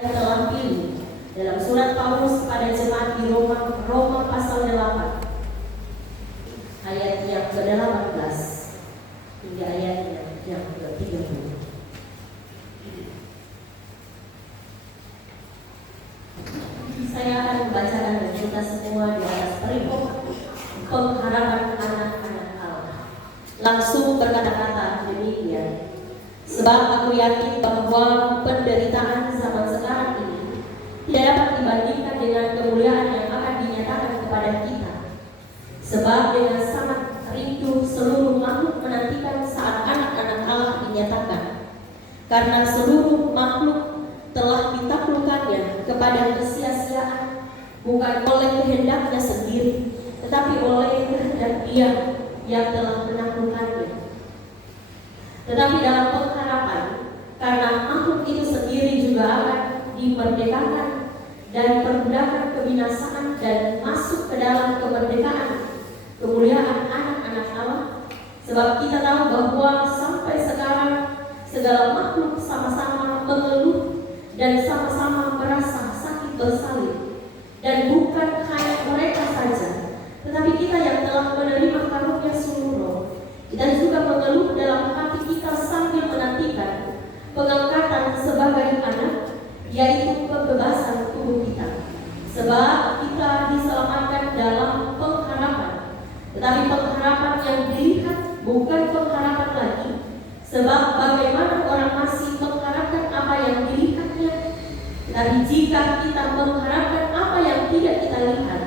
telah pilih dalam surat Paulus kepada jemaat di Roma pasal 8 ayat yang ke-18 hingga ayat yang ke-30. Saya akan membacakan dan kita semua di atas perikop pengharapan anak-anak Allah. Langsung berkata-kata demikian. Sebab aku yakin bahwa penderitaan zaman sekarang ini tidak dapat dibandingkan dengan kemuliaan yang akan dinyatakan kepada kita. Sebab dengan sangat rindu seluruh makhluk menantikan saat anak-anak Allah dinyatakan. Karena seluruh makhluk telah ditaklukkannya kepada kesia-siaan, bukan oleh kehendaknya sendiri, tetapi oleh kehendak Dia yang telah menaklukkannya. Tetapi dalam pengharapan, karena makhluk itu sendiri juga akan dimerdekakan dari perbudakan kebinasaan dan masuk ke dalam kemerdekaan kemuliaan anak-anak Allah. Sebab kita tahu bahwa sampai sekarang segala makhluk sama-sama mengeluh dan sama-sama merasa sakit bersalin. Dan bukan hanya mereka saja, tetapi kita yang telah menerima karunia sungguh Roh, kita juga mengeluh dalam hati kita sambil menantikan pengangkatan sebagai anak, yaitu kebebasan tubuh kita. Sebab kita diselamatkan dalam pengharapan, tetapi pengharapan yang dilihat bukan pengharapan lagi. Sebab bagaimana orang masih mengharapkan apa yang dilihatnya, tetapi jika kita mengharapkan apa yang tidak kita lihat,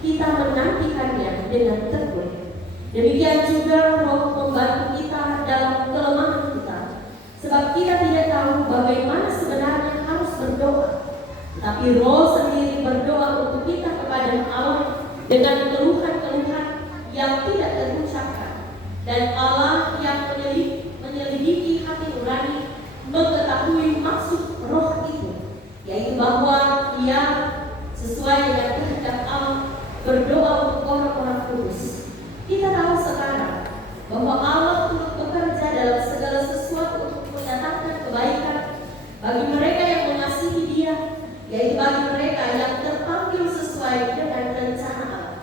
kita menantikannya dengan tekun. Demikian juga Roh membantu kita dalam kelemahan kita. Sebab kita tidak tahu bagaimana sebenarnya harus berdoa, tapi Roh sendiri berdoa untuk kita kepada Allah dengan keluhan-keluhan yang tidak terucapkan. Dan Allah yang menyelidiki hati nurani mengetahui maksud Roh itu, yaitu bahwa Ia sesuai dengan kehendak Allah berdoa untuk orang-orang kudus. Kita tahu sekarang bahwa Allah turut bekerja dalam segala sesuatu untuk menyatakan kebaikan bagi mereka yang mengasihi Dia, yaitu bagi mereka yang terpanggil sesuai dengan rencana Allah.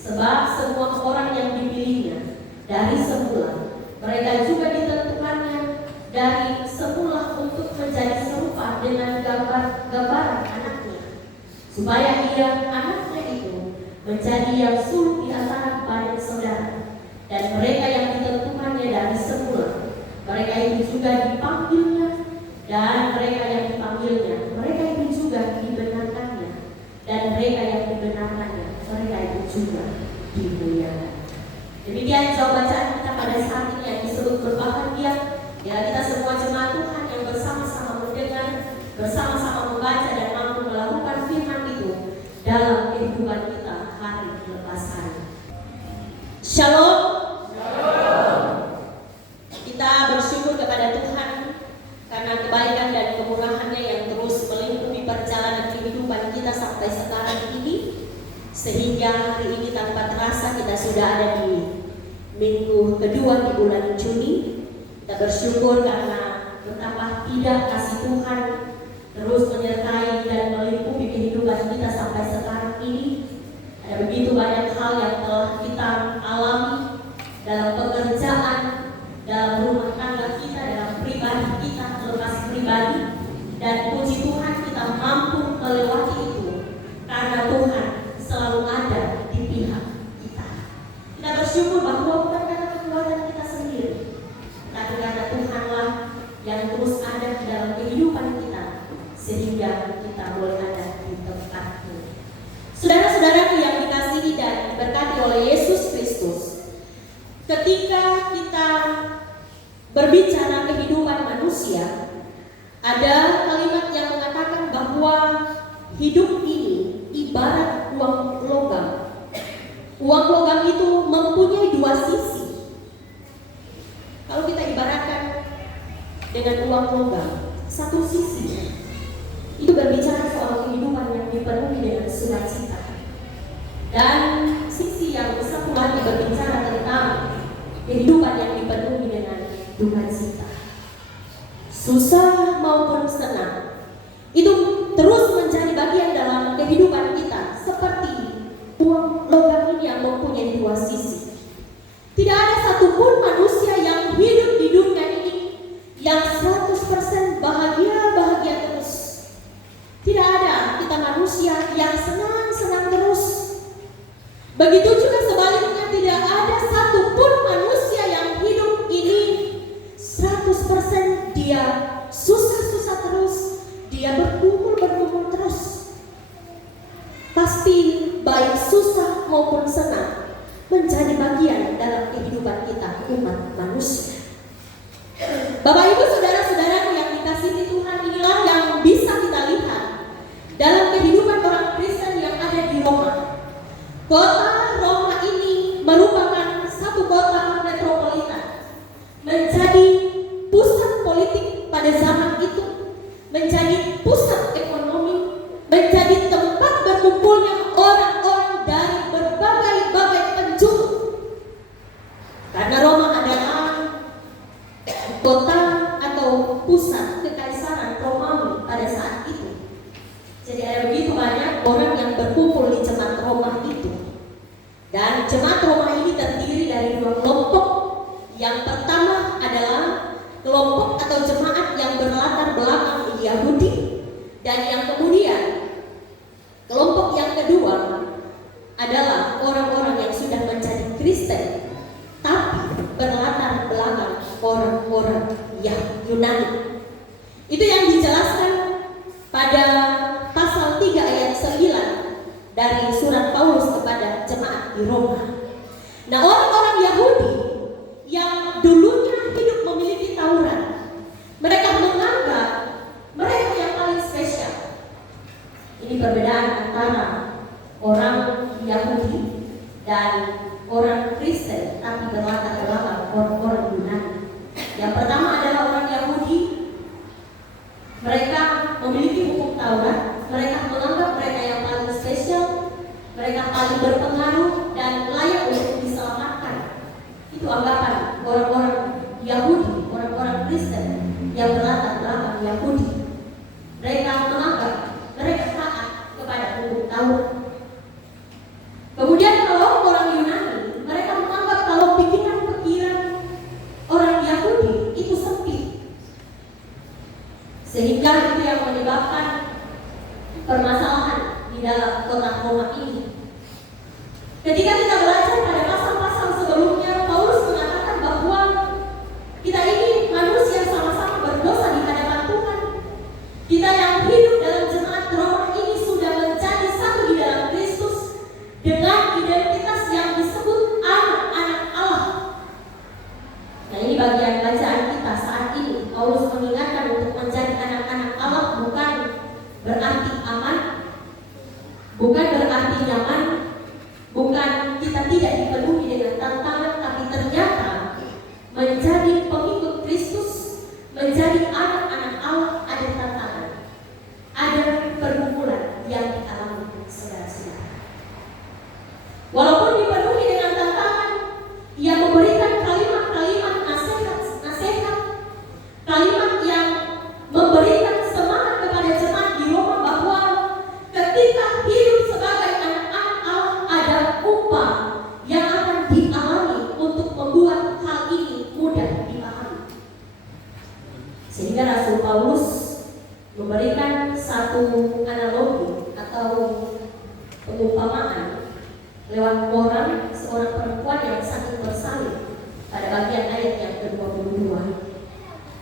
Sebab semua orang yang dipilihnya dari semula, mereka juga ditentukannya dari semula untuk menjadi serupa dengan gambaran anaknya, supaya Ia anaknya itu menjadi yang sulung di antara banyak saudara. Dan mereka yang ditentukannya dari semula, mereka itu juga dipanggilnya, dan mereka yang dipanggilnya, mereka itu juga dibenarkannya, dan mereka yang dibenarkannya, mereka itu juga dimuliakan. Demikian jawab bacaan kita pada saat ini yang disebut berbahagia. Ya, kita semua jemaat Tuhan yang bersama-sama mendengar, bersama-sama membaca dan mampu melakukan firman itu dalam kehidupan kita hari lepas hari. Shalom. Shalom. Kita bersyukur kepada Tuhan karena kebaikan dan kemurahan-Nya yang terus melingkupi perjalanan kehidupan kita sampai sekarang ini, sehingga hari ini tanpa terasa kita sudah ada di minggu kedua di bulan Juni. Kita bersyukur karena betapa tidak kasih Tuhan terus menyertai dan melingkupi kehidupan kita sampai sekarang ini. Ada begitu banyak hal yang telah kita alami dalam pekerjaan, dalam rumah tangga kita, dalam pribadi kita, lepas pribadi. Dan puji Tuhan kita mampu melewati itu karena Tuhan selalu ada di pihak kita. Kita bersyukur bahwa bukan karena kekuatan kita sendiri, tapi karena Tuhanlah yang terus ada di dalam kehidupan kita, sehingga kita boleh ada di tempat ini. Saudara-saudaraku yang dikasihi dan diberkati oleh Yesus Kristus, ketika kita berbicara kehidupan manusia, ada kalimat yang mengatakan bahwa hidup ini ibarat uang logam. Uang logam itu mempunyai dua sisi. Kalau kita ibaratkan dengan uang logam, satu sisi itu berbicara soal kehidupan yang dipenuhi dengan sukacita, dan sisi yang satu lagi berbicara tentang kehidupan yang dipenuhi dengan duka cita. Susah maupun senang, itu umat manusia. Bapak Ibu saudara-saudara yang dikasihi Tuhan, inilah yang bisa kita lihat dalam kehidupan orang Kristen yang ada di Roma. Kota Roma ini merupakan satu kota metropolitan, menjadi pusat politik pada zaman itu, menjadi pusat ekonomi, menjadi tempat berkumpulnya orang-orang dari berbagai penjuru. Karena Roma adalah kota atau pusat kekaisaran Romawi pada saat itu. Jadi ada begitu banyak orang yang berkumpul di jemaat Roma itu. Dan jemaat Roma ini terdiri dari dua kelompok. Yang pertama adalah kelompok atau jemaat yang berlatar belakang Yahudi, dan yang kemudian kelompok yang kedua adalah orang-orang yang sudah menjadi Kristen tapi berlatar belakang orang-orang yang Yunani. Itu yang dijelaskan pada pasal 3 ayat 9 dari surat Paulus kepada jemaat di Roma. Nah, orang-orang Yahudi yang dulunya hidup memiliki Taurat, mereka menganggap mereka yang paling spesial. Ini perbedaan antara orang Yahudi dan orang Kristen tapi berlatar belakang orang-orang Yunani. Yang pertama adalah orang Yahudi. Mereka memiliki hukum Taurat. Mereka menganggap mereka yang paling spesial, mereka paling berpengaruh dan layak untuk diselamatkan. Itu anggapan orang-orang Yahudi, orang-orang Kristen yang berlatar belakang Yahudi. Mereka menganggap mereka taat kepada hukum Taurat. Kemudian kalau orang Yunani, mereka menganggap kalau pikiran-pikiran orang Yahudi itu sempit, sehingga itu yang menyebabkan permasalahan di dalam kota Roma ini. Ketika kita belajar pada pasal-pasal sebelumnya, Paulus mengatakan bahwa kita ini manusia sama-sama berdosa di hadapan Tuhan. Kita yang hidup dalam jemaat Roma ini sudah menjadi satu di dalam Kristus dengan identitas yang disebut anak-anak Allah. Nah, ini bagian bacaan kita saat ini. Paulus mengingatkan untuk menjadi anak-anak Allah bukan berarti aman, bukan berarti nyaman, bukan kita tidak dipenuhi dengan tantangan, tapi ternyata menjadi pengikut Kristus, menjadi anak-anak Allah ada tantangan, ada pergumulan yang dialami saudara-saudara. Walaupun dipenuhi dengan tantangan, ia memberikan kalimat-kalimat nasihat, kalimat yang memberikan semangat kepada jemaat di Roma bahwa ketika hidup sebagai anak-anak Allah ada upah yang akan dialami untuk membuat hal ini mudah dipahami. Sehingga Rasul Paulus memberikan satu analogi atau pengumpamaan lewat seorang perempuan yang sakit bersalin pada bagian ayat yang ke-22.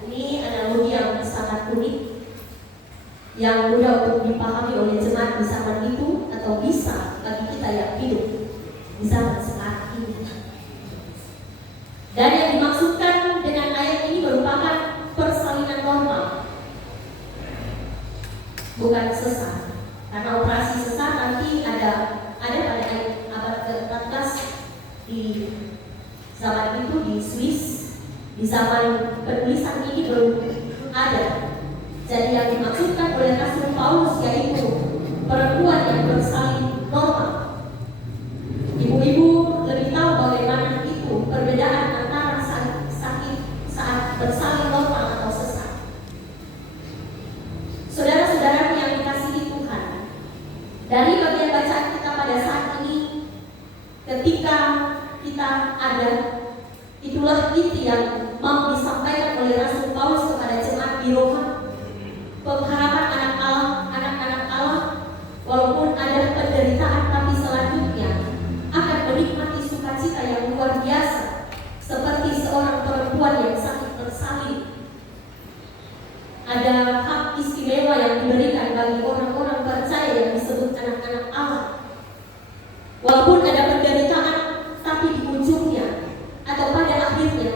Ini analogi yang sangat unik, yang mudah untuk dipahami oleh jemaat di zaman itu atau bisa bagi kita yang hidup di zaman sekarang ini. Dan yang dimaksudkan dengan ayat ini merupakan persalinan normal, bukan sesat. Karena operasi sesat nanti ada pada abad ke-14 di zaman itu di Swiss. Di zaman penulisan ini belum ada. Jadi yang dimaksudkan oleh Rasul Paulus yaitu perempuan yang bersalin normal. Ibu-ibu lebih tahu bagaimana itu perbedaan antara sakit saat bersalin normal atau sesat. Saudara-saudara yang dikasihi Tuhan, dari bagian bacaan kita pada saat ini, ketika kita ada, itulah inti yang mau disampaikan oleh Rasul Paulus kepada jemaat di Roma. Pengharapan anak-anak Allah, walaupun ada penderitaan, tapi selanjutnya akan menikmati sukacita yang luar biasa, seperti seorang perempuan yang sakit bersalin. Ada hak istimewa yang diberikan bagi orang-orang percaya yang disebut anak-anak Allah. Walaupun ada penderitaan, tapi di ujungnya atau pada akhirnya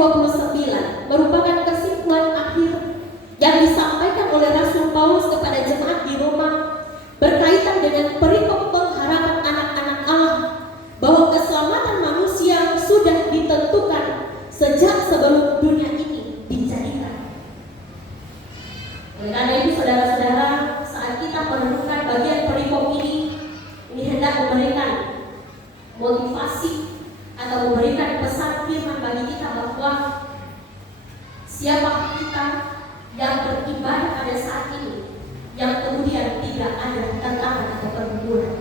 29 merupakan kesimpulan akhir yang disampaikan oleh Rasul Paulus kepada jemaat di Roma berkaitan dengan perikop pengharapan anak-anak Allah, bahwa keselamatan manusia sudah ditentukan sejak sebelum dunia ini dijadikan. Oleh karena itu saudara-saudara, saat kita menemukan bagian perikop ini hendak memberikan motivasi atau memberikan pesan firman bagi kita bahwa siapa kita yang beribadah pada saat ini yang kemudian tidak ada tantangan atau pergumulan.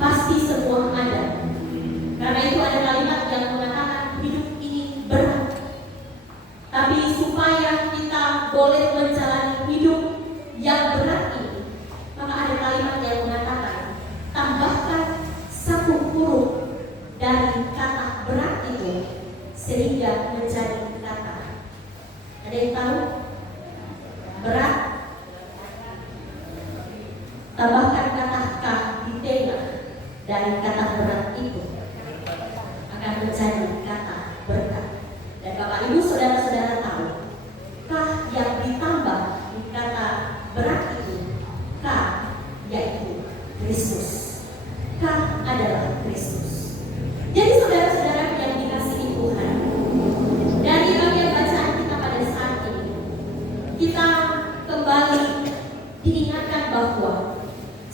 Pasti semua ada. Karena itu ada kalimat yang mengatakan hidup ini berat. Tapi supaya kita boleh menjalani hidup yang berat ini, maka ada kalimat yang mengatakan tambahkan satu huruf dari kata berat itu sehingga menjadi kata. Ada yang tahu? Berat. Tambahkan kata kah di tengah dari kata berat itu akan menjadi kata berkat. Dan Bapak Ibu saudara-saudara tahu, kah yang ditambah di kata berat itu, kah yaitu Kristus. Kah adalah Kristus. Jadi saudara-saudara yang dikasihi Tuhan, dari bagian bacaan kita pada saat ini, kita kembali diingatkan bahwa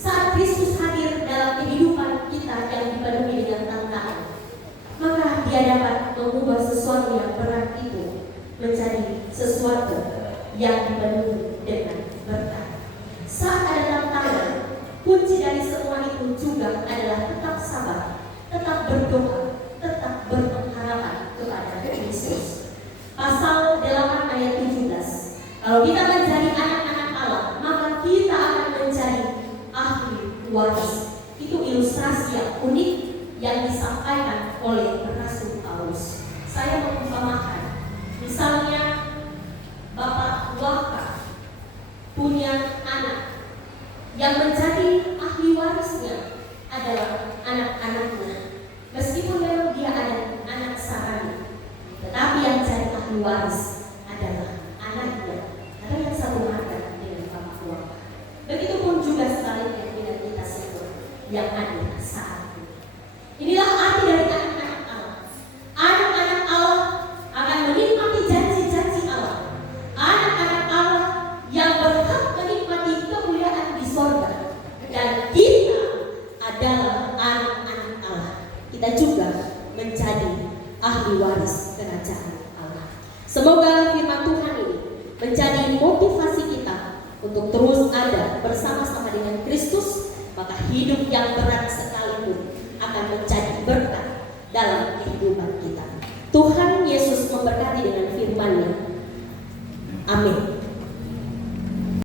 saat Kristus hadir dalam kehidupan kita yang dipenuhi dengan tantangan, maka Dia dapat mengubah sesuatu yang berat itu menjadi sesuatu yang dipenuhi dengan berkat. Saat ada tantangan, kunci dari semua itu juga adalah tetap sabar, tetap berdoa, tetap berpengharapan kepada Kristus. Pasal 8 ayat 17. Kalau kita menjadi anak-anak Allah, maka kita akan menjadi ahli waris. Itu ilustrasi yang unik yang disampaikan oleh Rasul Paulus. Saya mengumpamakan, misalnya Bapak Waka punya anak yang menjadi ahli warisnya adalah anak-anaknya. Meskipun memang dia ada anak sarana, tetapi yang jadi ahli waris adalah anaknya, karena yang satu harga dengan Bapak Waka. Begitupun juga sebaliknya dengan kita semua yang ada saat ini. Inilah arti dari anak-anak Allah. Anak-anak Allah akan menikmati janji-janji Allah. Anak-anak Allah yang berhak menikmati kemuliaan di sorga. Dan kita adalah anak-anak Allah. Kita juga menjadi ahli waris kerajaan Allah. Semoga firman Tuhan ini menjadi motivasi kita untuk terus ada bersama-sama dengan Kristus. Maka hidup yang berat sekalipun akan menjadi berkat dalam kehidupan kita. Tuhan Yesus memberkati dengan firman-Nya. Amin.